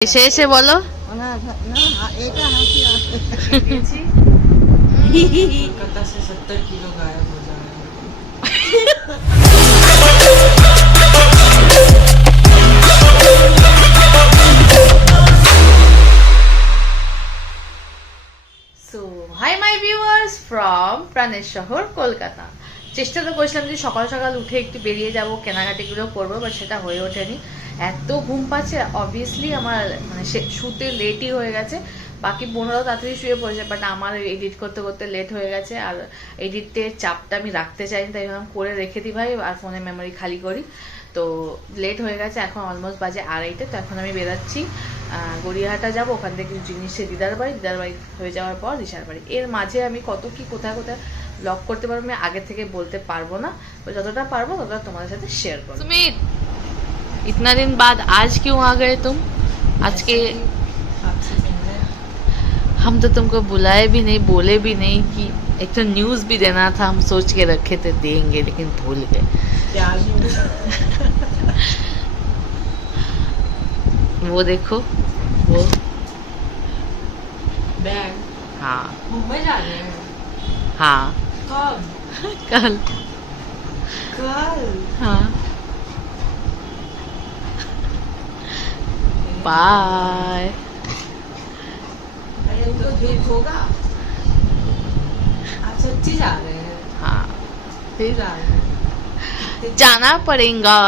এসে এসে বলো कोलकाता से 70 किलो गायब हो जाएगा। So hi my viewers from প্রাণের শহর কলকাতা। চেষ্টা তো করেছিলাম যে সকাল সকাল উঠে একটু বেরিয়ে যাব, কেনাকাটিগুলো করবো, বাট সেটা হয়ে ওঠেনি। এত ঘুম পাচ্ছে, অবভিয়াসলি আমার মানে শুতে লেটই হয়ে গেছে। বাকি বোনরাও তাড়াতাড়ি শুয়ে পড়েছে, বাট আমার এডিট করতে করতে লেট হয়ে গেছে। আর এডিটের চাপটা আমি রাখতে চাইনি, তাই ভাবলাম করে রেখে দিই ভাই, আর ফোনে মেমোরি খালি করি। তো লেট হয়ে গেছে, এখন অলমোস্ট বাজে 2:30। তো এখন আমি বেরাচ্ছি, গড়িয়াহাটা যাব, ওখান থেকে কিছু জিনিসে দিদার বাড়ি হয়ে যাওয়ার পর দিশার বাড়ি। এর মাঝে আমি কত কি কোথায় কোথায় ব্লগ করতে পারবো আমি আগে থেকে বলতে পারবো না, যতটা পারবো ততটা তোমাদের সাথে শেয়ার করবো। সুমিত, इतना दिन बाद आज क्यों आ गए तुम? आज के हम तो तुमको बुलाए भी नहीं, बोले भी नहीं कि एक तो न्यूज़ भी देना था, हम सोच के रखे थे देंगे, लेकिन भूल गए। वो देखो वो बैग हाँ मुंबई जा रहे हैं। हाँ कब? कल कल? हाँ बाय। अरे उनको भेंट होगा। आप सच्ची जा रहे हैं? हाँ फिर जा रहे हैं। जाना पड़ेगा,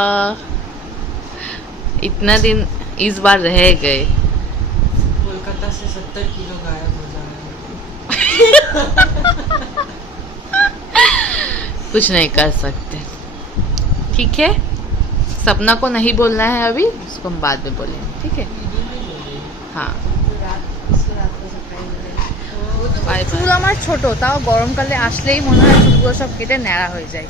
इतना दिन इस बार रह गए। कोलकाता से 70 किलो गायब हो जाएगा। कुछ नहीं कर सकते, ठीक है। सपना को नहीं बोलना है अभी, उसको हम बाद में बोलेंगे, ठीक है। हाँ চুল আমার ছোট, তাও গরমকালে আসলেই মনে হয় চুলগুলো সব কেটে ন্যাড়া হয়ে যায়,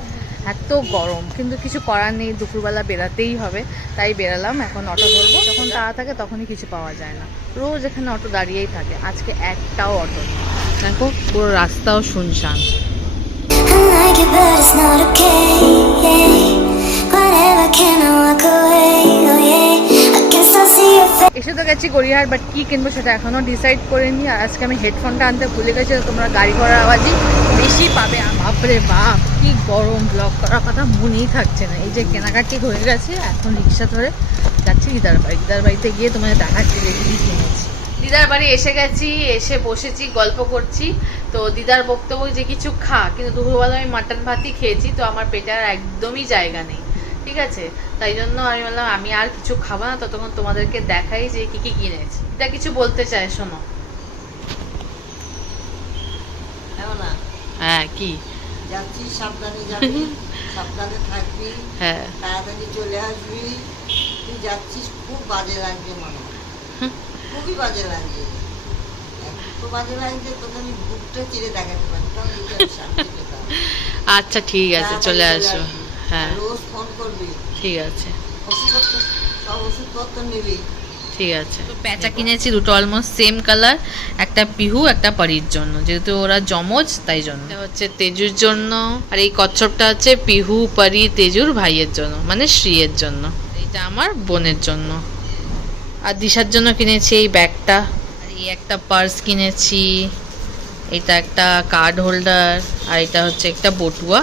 এত গরম। কিন্তু কিছু করার নেই, দুপুরবেলা বেরাতেই হবে, তাই বেরালাম। এখন অটো ধরবো, যখন তাড়া থাকে তখনই কিছু পাওয়া যায় না। রোজ এখানে অটো দাঁড়িয়েই থাকে, আজকে একটাও অটো নেই। দেখো পুরো রাস্তাও শুনশান। এসে তো গেছি গড়িয়াহাট, বাট কি কিনবো সেটা এখনো ডিসাইড করিনি। আর আজকে আমি হেডফোনটা আনতে ভুলে গেছি, তোমরা গাড়ি ঘোড়ার আওয়াজই বেশি পাবে। বাপরে বাপ কি গরম, ব্লগ করার কথা মনেই থাকছে না। এই যে কেনাকাটি হয়ে গেছে, এখন রিক্সা ধরে যাচ্ছি দিদার বাড়ি। দিদার বাড়িতে গিয়ে তোমাদের দেখাচ্ছি যে কি কিনেছি। দিদার বাড়ি এসে গেছি, এসে বসেছি, গল্প করছি। তো দিদার বক্তব্য যে কিছু খা, কিন্তু দুপুরবেলা আমি মাটন ভাতই খেয়েছি, তো আমার পেটে আর একদমই জায়গা নেই, ঠিক আছে। তাই জন্য আমি বললাম আমি আর কিছু খাবো না, ততক্ষণ তোমাদেরকে দেখাই যে কি কি কিনেছি। এটা কিছু বলতে চাই, শোনো। হ্যাঁ কি যাচ্ছি, সাবধানে যাবি, সাবধানে থাকবি, হ্যাঁ তাড়াতাড়ি চলে আসবি। তুই যাচ্ছিস, খুব বাজে লাগছে মনে, খুবই বাজে লাগছে, এত বাজে লাগছে তোকে আমি বুকটা চিরে দেখাতে পারতাম, শান্তি পেতাম। আচ্ছা ঠিক আছে, চলে আসো। হ্যাঁ রোজ ফোন করবি, ঠিক আছে, ওষুধপত্র সব ওষুধপত্র নিবি, ঠিক আছে। তো প্যাঁচা কিনেছি দুটো, অলমোস্ট সেম কালার, একটা পিহু একটা পরির জন্য, যেহেতু ওরা যমজ তাই জন্য। এটা হচ্ছে তেজুর জন্য, আর এই কচ্ছপটা হচ্ছে পিহু পরি তেজুর ভাইয়ের জন্য, মানে শ্রীয়ের জন্য। এটা আমার বোনের জন্য। আর দিশার জন্য কিনেছি এই ব্যাগটা, আর এই একটা পার্স কিনেছি, এটা একটা কার্ড হোল্ডার, আর এটা হচ্ছে একটা বটুয়া।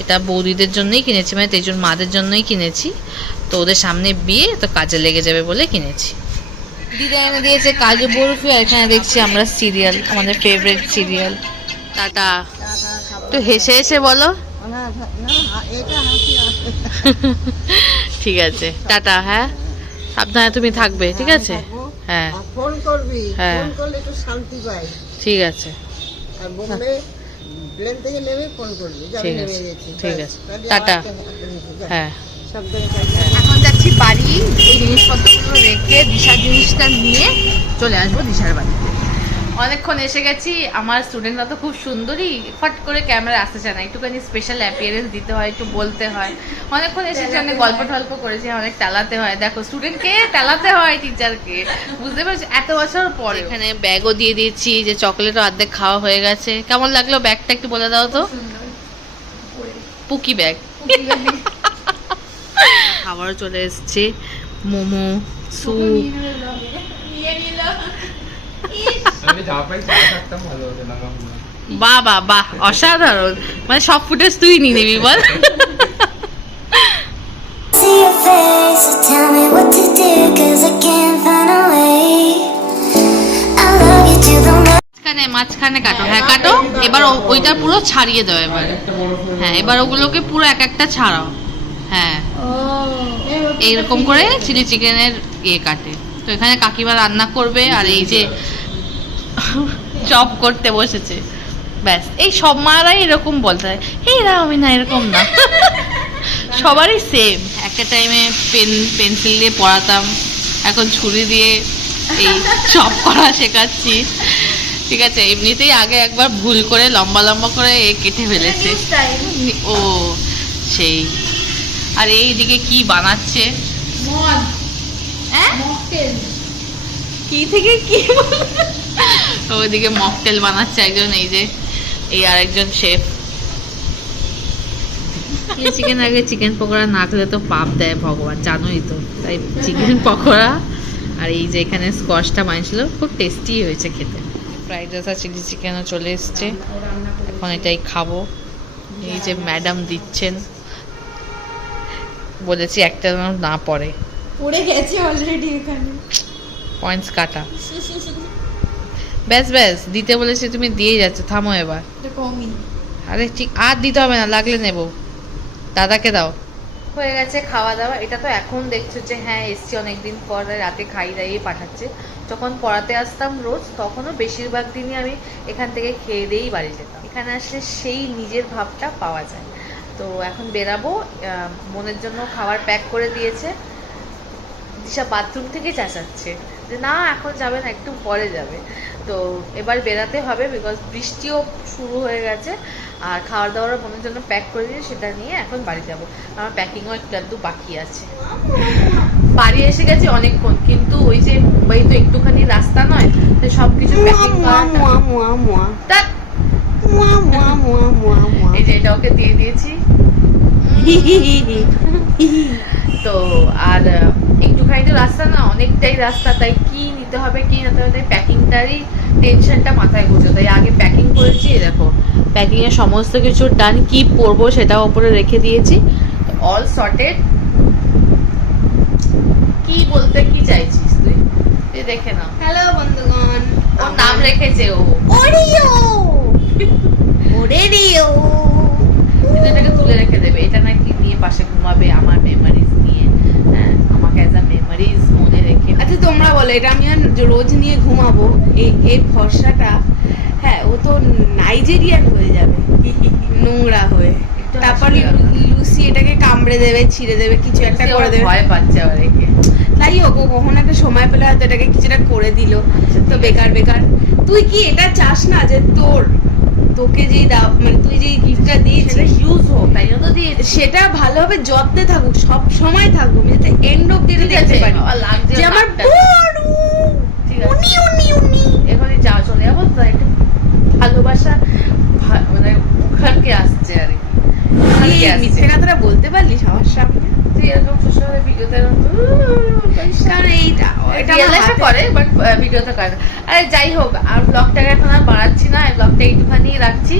এটা বৌদিদের জন্যই কিনেছি, মানে তেজুর মাদের জন্যই কিনেছি। তো ওদের সামনে বিয়ে, তো কাজে লেগে যাবে বলে কিনেছি। দিদা এনে দিয়েছে কাজু বরফি, আর এখানে দেখছি আমরা সিরিয়াল, আমাদের ফেভারিট সিরিয়াল। টাটা। একটু হেসে হেসে বলো। এটা হাসি আসে। ঠিক আছে, টাটা। হ্যাঁ সাবধানে তুমি থাকবে, ঠিক আছে। হ্যাঁ ফোন করবি, হ্যাঁ। ফোন করলে একটু শান্তি পাই। ঠিক আছে, আর বোম্বে প্লেন থেকে নেমে ফোন করবি, যে আমি ঠিক নেমে আছে, গেছি। ঠিক আছে, তাহলে টাটা। আবার হ্যাঁ সাবধানে থাকবি। এখন যাচ্ছি বাড়ি, এই জিনিসপত্রগুলো রেখে দিশার জিনিসটা নিয়ে চলে আসবো দিশার বাড়িতে। অনেকক্ষণ এসে গেছি, আমার স্টুডেন্টরা তো খুব সুন্দরী, ফট করে ক্যামেরা আসতে চায় না, একটুখানি স্পেশাল অ্যাপিয়ারেন্স দিতে হয়, একটু বলতে হয়। অনেকক্ষণ এসেছি, অনেক গল্প টল্প করেছি, অনেক টালাতে হয়। দেখো স্টুডেন্টকে টালাতে হয় টিচারকে, বুঝতে পারছি এত বছর পরে। এখানে ব্যাগও দিয়ে দিয়েছি, যে চকলেটও অর্ধেক খাওয়া হয়ে গেছে। কেমন লাগলো ব্যাগটা একটু বলে দাও তো। পুকি ব্যাগ। খাবার চলে এসছে, মোমো, স্যুপ। আমি যা পাই চা থাকতাম ভালো হতো না কাকুমা। বাহ বাহ বাহ, অসাধারণ। মানে সব ফুটেজ তুই নিয়ে নিবি বল। See your face, so tell me what to do, 'cause I can't find a way. I love you to the মাঝখানে কাটো, হ্যাঁ কাটো। এবার ওইটা পুরো ছাড়িয়ে দাও এবার। একটা বড় করে হ্যাঁ, এবার ওগুলোকে পুরো এক একটা ছাড়াও। হ্যাঁ, এইরকম করে চিলি চিকেনের ইয়ে কাটে। তো এখানে কাকিমা রান্না করবে, আর এই যে চপ করতে বসেছে। ব্যাস, এই সব মারাই এরকম বলতে হয়, এই আমি না, এরকম না। সবারই সেম। একটা টাইমে পেন্সিল দিয়ে পড়াতাম, এখন ছুরি দিয়ে এই চপ করা শেখাচ্ছি। ঠিক আছে, এমনিতেই আগে একবার ভুল করে লম্বা লম্বা করে কেটে ফেলেছে। ও সেই। আর এইদিকে কি বানাচ্ছে, কি থেকে কি ওইদিকে মকটেল বানাচ্ছে একজন, এই যে এই আরেকজন শেফ। চিকেন আগে চিকেন পকোড়া না খেলে তো পাপ দেয় ভগবান, জানোই তো। তাই চিকেন পকোড়া আর এই যে এখানে স্কোয়াশটা বানিয়েছিল, খুব টেস্টি হয়েছে খেতে। ফ্রাইড রাইস আর চিলি চিকেনও চলে এসছে, এখন এটাই খাবো। এই যে ম্যাডাম দিচ্ছেন, বলেছি একটা যেন না পড়ে, পড়ে গেছে অলরেডি এখানে। পয়েন্টস কাটা। ব্যাস ব্যাস, দিতে বলেছি তুমি দিয়ে যাচ্ছ, থামো এবার। এটা কমই। আরে ঠিক আর দিতে হবে না, লাগলে নেব। দাদাকে দাও। হয়ে গেছে খাওয়া দাওয়া। এটা তো এখন দেখছো যে হ্যাঁ এসছি অনেকদিন পর, রাতে খাই দাইয়ে পাঠাচ্ছে। যখন পড়াতে আসতাম রোজ, তখনও বেশিরভাগ দিনই আমি এখান থেকে খেয়ে দিয়েই বাড়ি যেতাম। এখানে আসলে সেই নিজের ভাবটা পাওয়া যায়। তো এখন বেরাবো, মনের জন্য খাবার প্যাক করে দিয়েছে। দিশা বাথরুম থেকে চেঁচাচ্ছে যে না এখন যাবে না, একটু পরে যাবে। তো এবার বেরাতে হবে, বিকজ বৃষ্টিও শুরু হয়ে গেছে। আর খাওয়ার দাওয়ার মনের জন্য প্যাক করে দিয়ে সেটা নিয়ে এখন বাড়ি যাব। আমার প্যাকিংও একটু বাকি আছে। বাড়ি এসে গেছি অনেকক্ষণ, কিন্তু ওই যে মুম্বাই তো একটুখানি রাস্তা নয়, তো সবকিছু প্যাকিং করাটা। এই যে এটা ওকে দিয়ে দিয়েছি। তো আর একটুখানি তো রাস্তা না, অনেকটাই রাস্তা, তাই কি নিতে হবে কি নিতে হবে, তাই প্যাকিংটারই টেনশনটা মাথায় ঘুরছে। তাই আগে প্যাকিং করেছি। দেখো প্যাকিং এর সমস্ত কিছু ডান, কি পরবো সেটা উপরে রেখে দিয়েছি, অল সর্টেড। কি বলতে কি চাইছিস তুই, তুই দেখে না। হ্যালো বন্ধুগণ, ওর নাম রেখেছে ও ওরিও। ওরিও কিন্তু এটাকে তুলে রেখে দেবে, এটা নাকি নিয়ে পাশে ঘুমাবে আমার মেমোরিজ নিয়ে। হ্যাঁ, আমাকে অ্যাজ আ মেমোরিজ মনে রেখে। আচ্ছা তোমরা বলো, এটা আমি আর রোজ নিয়ে ঘুমাবো, এই ফর্সাটা। হ্যাঁ, ও তো নাইজেরিয়ান হয়ে যাবে, নোংরা হয়ে। তারপর লুসি এটাকে কামড়ে দেবে, ছিঁড়ে দেবে, কিছু একটা করে দেবে। ভয় পাচ্ছে আবার একে। তাই ওকে কখনো একটা সময় পেলে হয়তো এটাকে কিছুটা করে দিল। তো বেকার বেকার। তুই কি এটা চাস না যে তোকে যেই মানে তুই যেই গিফটটা দিয়েছিস ইউজ হোক, তাই জন্য তো দিয়েছি। সেটা ভালোভাবে যত্নে থাকুক, সব সময় থাকুক, যাতে এন্ড অফ দিতে দেখতে পারি যে আমার বড় ঠিক আছে, উনি উনি উনি। এখনই যা চলে যাবো, তাই একটু ভালোবাসা মানে ওখানকে আসছে আর কি। ওখানকে আসছে। মিথ্যে কথাটা বলতে পারলি সবার সামনে? তুই এরকম সবসময় ভিডিওতে কারণ এটা রিয়েল লাইফে করে, বাট ভিডিওতে করে না। আরে যাই হোক, আর ব্লগটাকে এখন আর বাড়াচ্ছি না, এই ব্লগটা একটুখানি রাখছি।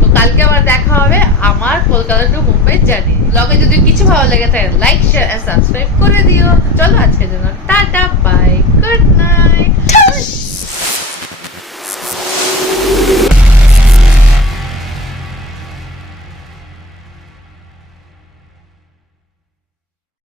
তো কালকে আবার দেখা হবে আমার কলকাতা টু মুম্বাই জার্নি ব্লগে। যদি কিছু ভালো লেগে থাকে লাইক শেয়ার এন্ড সাবস্ক্রাইব করে দিও। চলো আজকের জন্য টাটা, বাই, গুড নাইট।